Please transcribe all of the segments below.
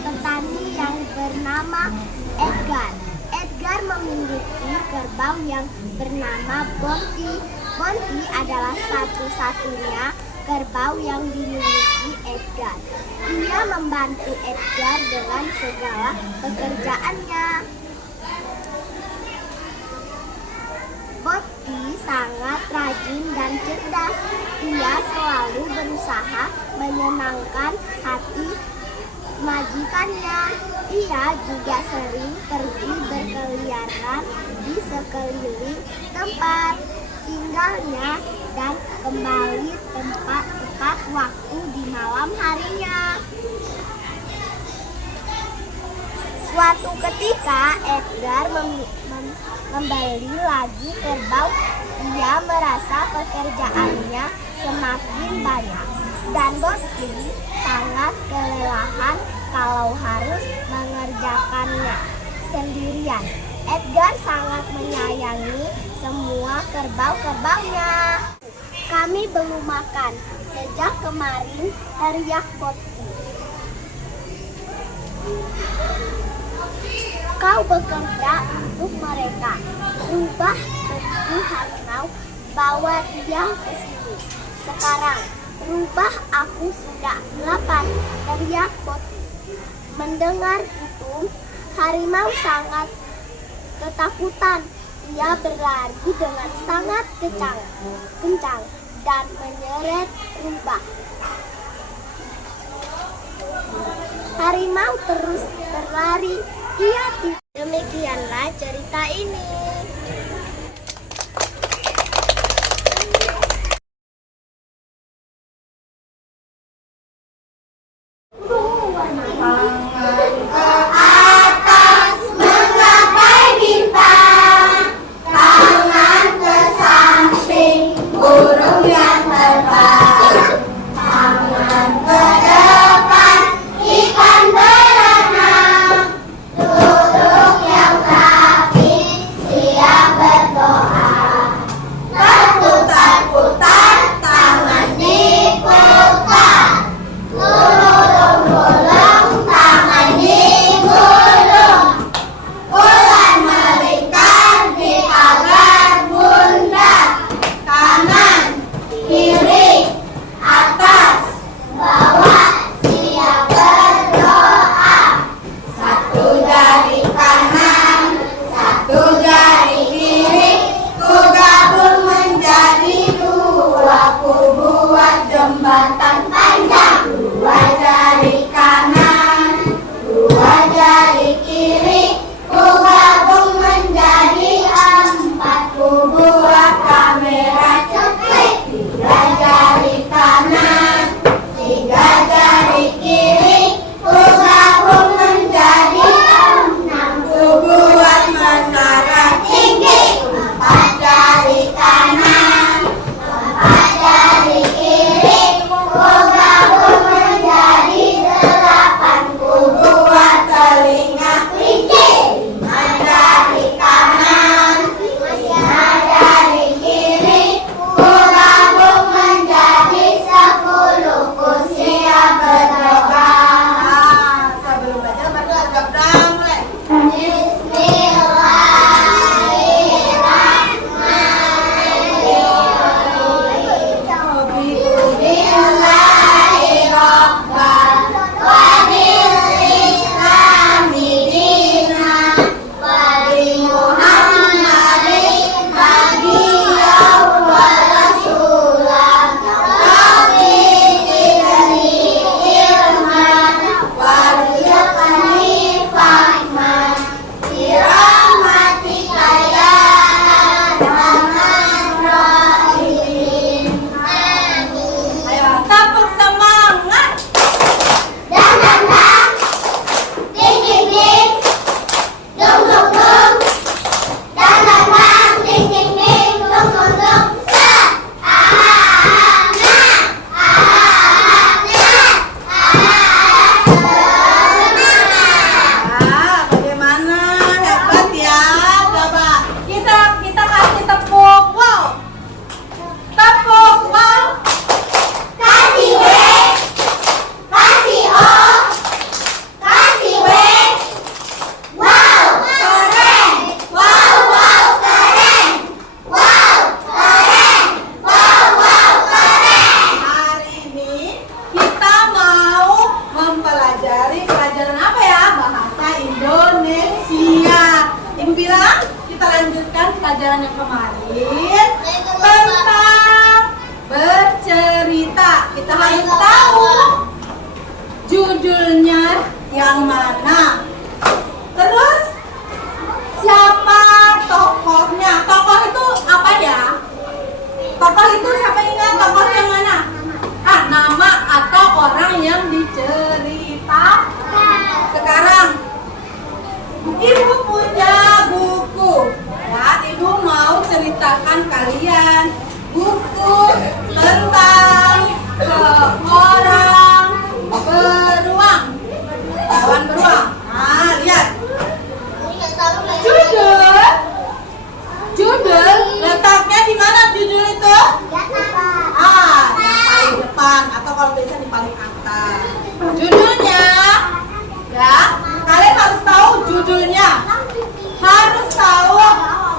petani yang bernama Edgar. Edgar memiliki kerbau yang bernama Bonti. Bonti adalah satu-satunya kerbau yang dimiliki Edgar. Ia membantu Edgar dengan segala pekerjaannya. Bonti sangat rajin dan cerdas. Ia selalu berusaha menyenangkan hati majikannya. Ia juga sering pergi berkeliaran di sekeliling tempat tinggalnya dan kembali tepat waktu di malam harinya. Suatu ketika Edgar membeli lagi kerbau. Ia merasa pekerjaannya semakin banyak dan Bonti sangat kelelahan kalau harus mengerjakannya sendirian. Edgar sangat menyayangi semua kerbau-kerbaunya. Kami belum makan sejak kemarin, teriak Bonti. Kau bekerja untuk mereka. Rubah bentuk harimau, bawa dia ke sini. Sekarang, rubah aku sudah lapar, teriak Bonti. Mendengar itu, harimau sangat ketakutan. Ia berlari dengan sangat kencang dan menyeret rubah. Harimau terus berlari. Demikianlah cerita ini. Duduk yang rapi, siap pelajaran yang kemarin tentang bercerita. Kita harus tahu judulnya yang mana. Terus siapa tokohnya? Tokoh itu apa ya? Tokoh itu siapa ingat? Tokoh yang mana? Nama atau orang yang diceritakan. Sekarang Ibu punya buku, ya. Ibu mau ceritakan kalian buku tentang seorang beruang. Hewan beruang. Nah, lihat. Judul letaknya di mana judul itu? Yang paling depan atau kalau bisa di paling atas. Judulnya, ya, kalian harus tahu judulnya. Harus tahu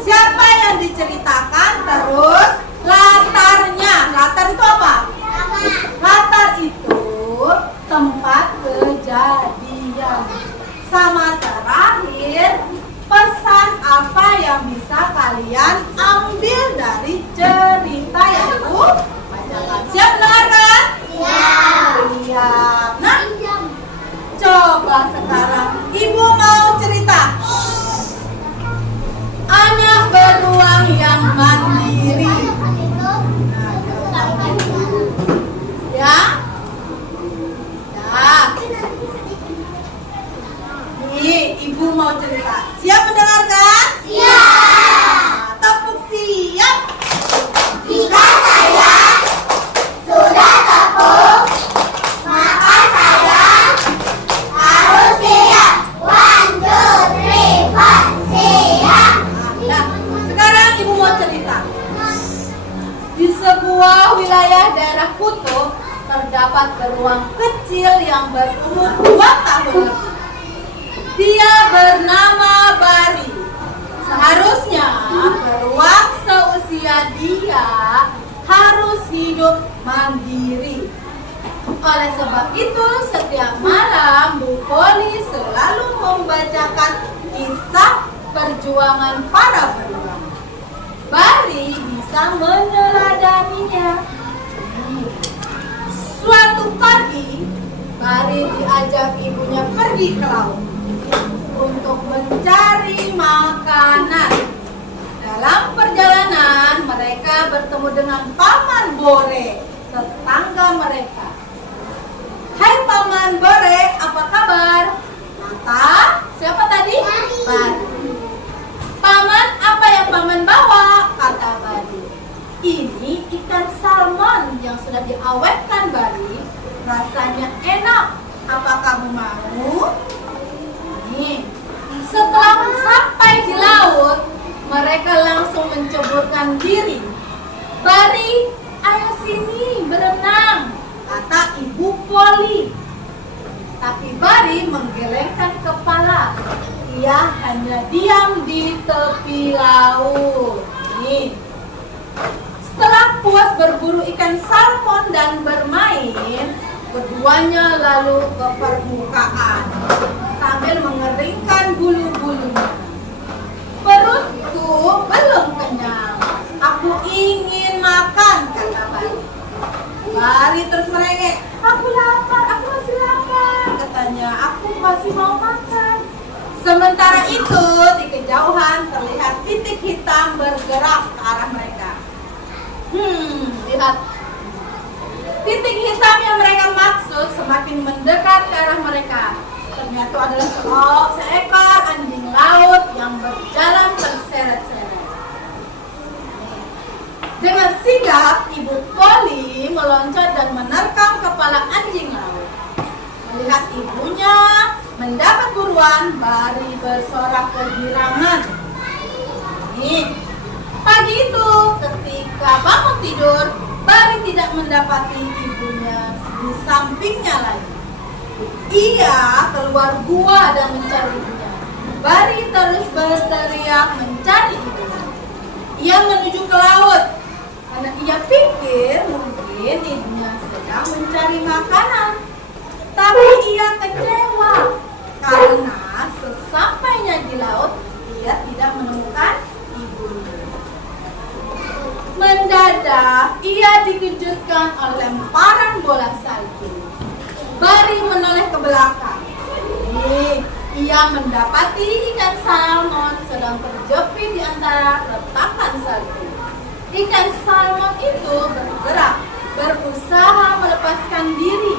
siapa yang diceritakan, terus latarnya. Latar itu apa? Latar itu tempat kejadian. Sama terakhir, pesan apa yang bisa kalian ambil dari cerita yang Ibu bacakan. Siap mendengarkan? Siap. Nah, coba sekarang Ibu mau cerita. Anak beruang yang mandiri. Ya? Ya. Nih, Ibu mau cerita. Siap mendengarkan? Siap. Tepuk siap. Jika saya sudah tepuk, maka saya harus siap. 1, 2, 3, 4, siap. Nah, sekarang Ibu mau cerita. Di sebuah wilayah daerah kutub terdapat beruang kecil yang berumur 2 tahun lebih. Dia bernama Bari. Seharusnya beruang seusia dia harus hidup mandiri. Oleh sebab itu, setiap malam Bu Poli selalu membacakan kisah perjuangan para beruang. Bari bisa meneladaninya. Suatu pagi, Bari diajak ibunya pergi ke laut untuk mencari makanan. Dalam perjalanan, mereka bertemu dengan Paman Bore, tetangga mereka. Hai Paman Bore, apa kabar? Kata siapa tadi? Bari. Paman, apa yang Paman bawa? Kata Bari. Ini ikan salmon yang sudah diawetkan, Bari. Rasanya enak. Apa kamu mau? Nih, setelah sampai di laut, mereka langsung menceburkan diri. Bari, ayo sini berenang, kata Ibu Poli. Tapi Bari menggelengkan kepala. Ia hanya diam di tepi laut. Nih. Setelah puas berburu ikan salmon dan bermain, keduanya lalu ke permukaan sambil mengeringkan bulu-bulunya. Perutku belum kenyang. Aku ingin makan, kata Bari. Bari terus merengek. Aku lapar, aku masih lapar, katanya. Aku masih mau makan. Sementara itu, di kejauhan terlihat titik hitam bergerak ke arah mereka. Lihat. Titik hitam yang mereka maksud semakin mendekat ke arah mereka. Ternyata adalah seekor anjing laut yang berjalan terseret-seret. Dengan sigap, Ibu Poli meloncat dan menerkam kepala anjing laut. Melihat ibunya mendapat buruan, Bari bersorak kegirangan. Pagi itu, ketika bangun tidur, Bari tidak mendapati ibunya di sampingnya lagi. Ia keluar gua dan mencari ibunya. Bari terus berteriak mencari ibunya. Ia menuju ke laut karena ia pikir mungkin ibunya sedang mencari makanan. Tapi ia kecewa karena sesampainya di laut ia tidak menemukan ibunya. dikejutkan oleh lemparan bola salju. Bari menoleh ke belakang. Ia mendapati ikan salmon sedang terjepit di antara retakan salju. Ikan salmon itu bergerak, berusaha melepaskan diri.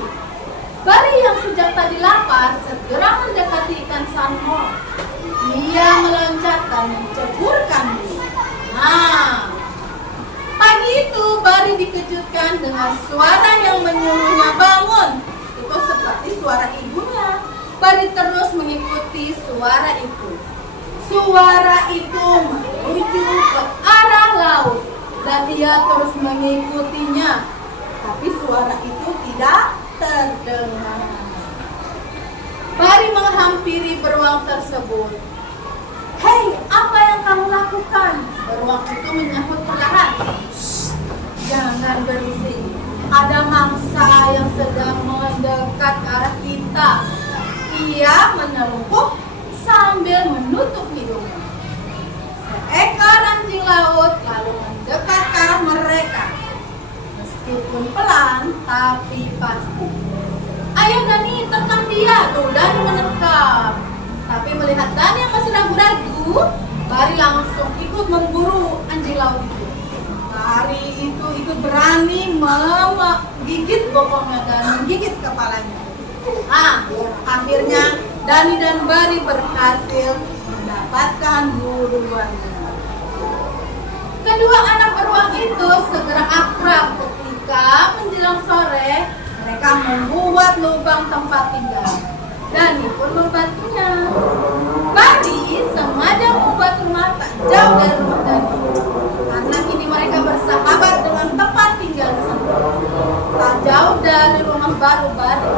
Bari yang sejak tadi lapar segera mendekati ikan salmon. Ia meloncat dan menceburkan diri. Pagi itu Bari dikejutkan dengan suara yang menyuruhnya bangun. Itu seperti suara ibunya. Bari terus mengikuti suara itu. Suara itu menuju ke arah laut dan ia terus mengikutinya. Tapi suara itu tidak terdengar. Bari menghampiri beruang tersebut. "Hei, apa yang kamu lakukan?" Beruang itu menyahut perlahan. "Jangan berisik. Ada mangsa yang sedang mendekat ke arah kita." Ia menyelupuk sambil menutup hidungnya. Seekor anjing laut lalu mendekat ke arah mereka. Meskipun pelan, tapi pasti. "Ayo Dani, terkam dia." Tuh, Dani menerkam. Tapi melihat Dani yang masih ragu-ragu, Bari langsung ikut memburu anjing laut itu. Bari itu ikut berani menggigit bokongnya dan menggigit kepalanya. Akhirnya Dani dan Bari berhasil mendapatkan buruannya. Kedua anak beruang itu segera akrab. Ketika menjelang sore, mereka membuat lubang tempat tinggal. Dani pun membantunya. Bari sengaja membuat rumah tak jauh dari rumah Dani, karena kini mereka bersahabat dengan tempat tinggal sendiri. Tak jauh dari rumah baru Bari,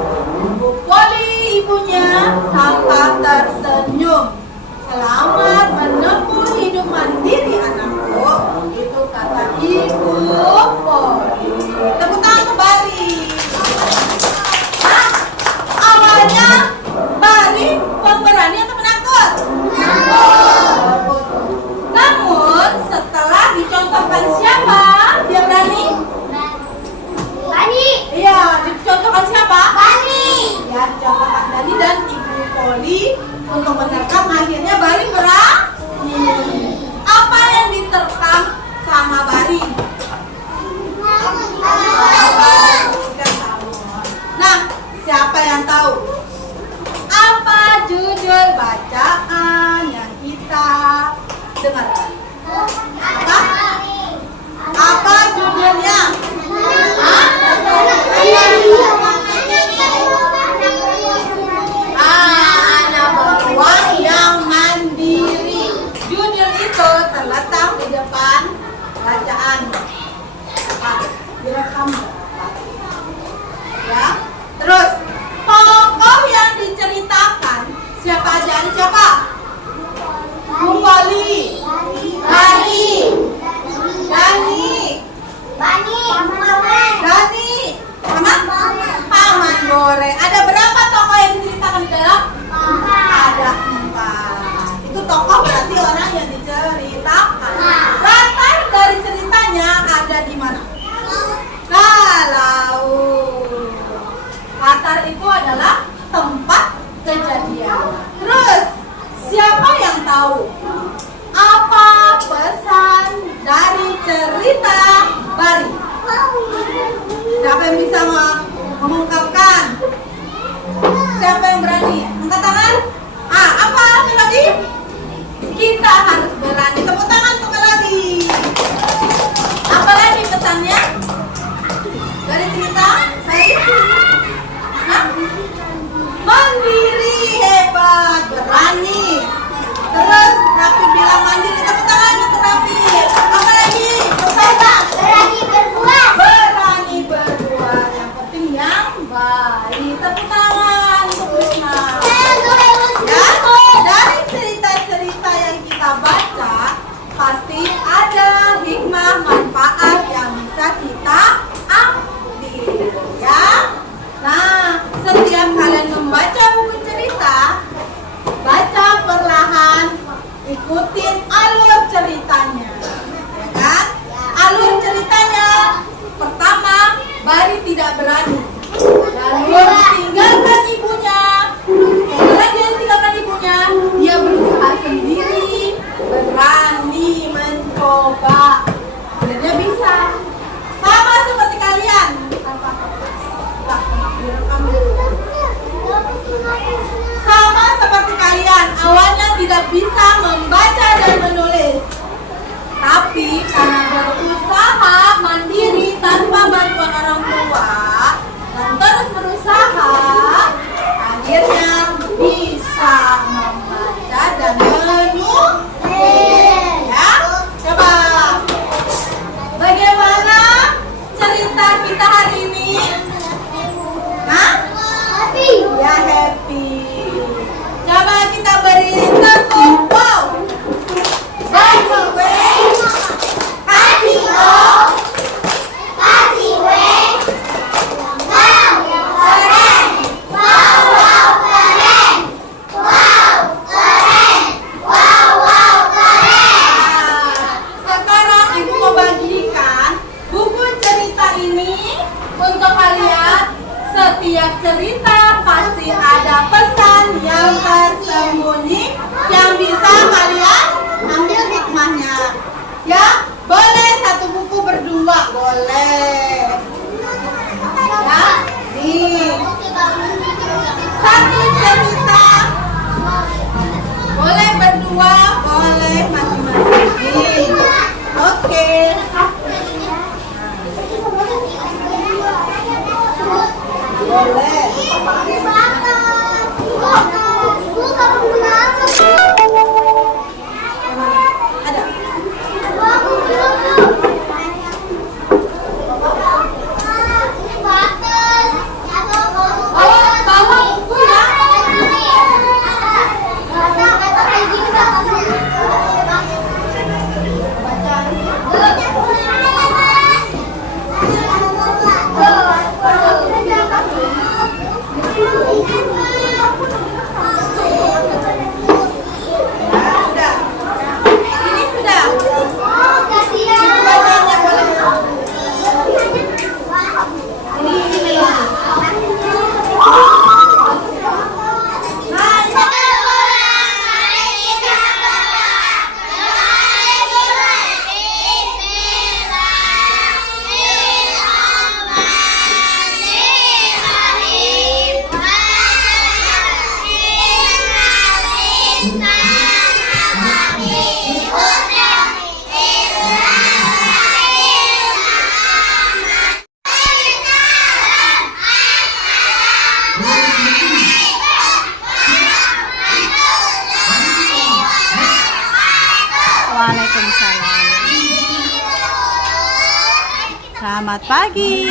Bu Poli ibunya tampak tersenyum. "Selamat menempuh hidup mandiri anakku," itu kata Ibu Poli. Tepuk tangan ke Bari. Awalnya Bari pemberani atau penakut? Penakut. Namun setelah dicontohkan siapa, dia berani? Bani. Iya, dicontohkan siapa? Bani. Ya, dicontohkan Dani dan Ibu Poli untuk menerkam. Akhirnya Bari berani. Apa yang diterkam sama Bari? Nah, siapa yang tahu? Apa judul bacaan yang kita dengarkan? Apa judulnya? Anak beruang yang mandiri. Judul itu terletak di depan bacaan. Direkam ya. Terus tokoh yang diceritakan siapa aja? Ada siapa? Bu Poli, Bani, Dani, Dani, sama Paman Bore. Ada berapa tokoh yang diceritakan di dalam? Ada 4. Itu tokoh berarti orang yang diceritakan. Latar dari ceritanya ada di mana? Laut. Latar itu adalah tempat kejadian. Terus siapa yang tahu apa pesan dari cerita Bari? Siapa yang bisa mengungkapkan? Siapa yang berani? Angkat tangan. Apa tadi? Kita harus berani. Tepuk tangan sekali lagi. Apa lagi pesannya dari cerita Bari? Mandiri, hebat, berani. Terus Rafi bilang mandiri, tepuk tangan untuk Rafi. Apa lagi? Hebat, Berani berbuat. berani berbuat. Yang penting yang baik. Tepuk tangan untuk Wisma. tidak bisa membaca dan menulis. Tapi karena berusaha mandiri tanpa bantuan orang tua dan terus berusaha, akhirnya bisa membaca dan menulis. Ya, coba. Bagaimana cerita kita hari ini? Hah? Ya, happy. Coba kita beri tepuk. Wow. Kasih weh. Kasih dong. Kasih weh. Wow, keren. Wow, wow, keren. Wow, keren. Wow, wow, keren. Sekarang ibu mau bagikan buku cerita ini untuk kalian. Setiap cerita pasti ada pesan yang tersembunyi yang bisa kalian ambil hikmahnya. Ya, boleh satu buku berdua, boleh. Ya, nih. Satu cerita boleh berdua, boleh masing-masing. Nih. Oke. Boleh. Ada. Bawa buku ya. Waalaikumsalam. Selamat pagi.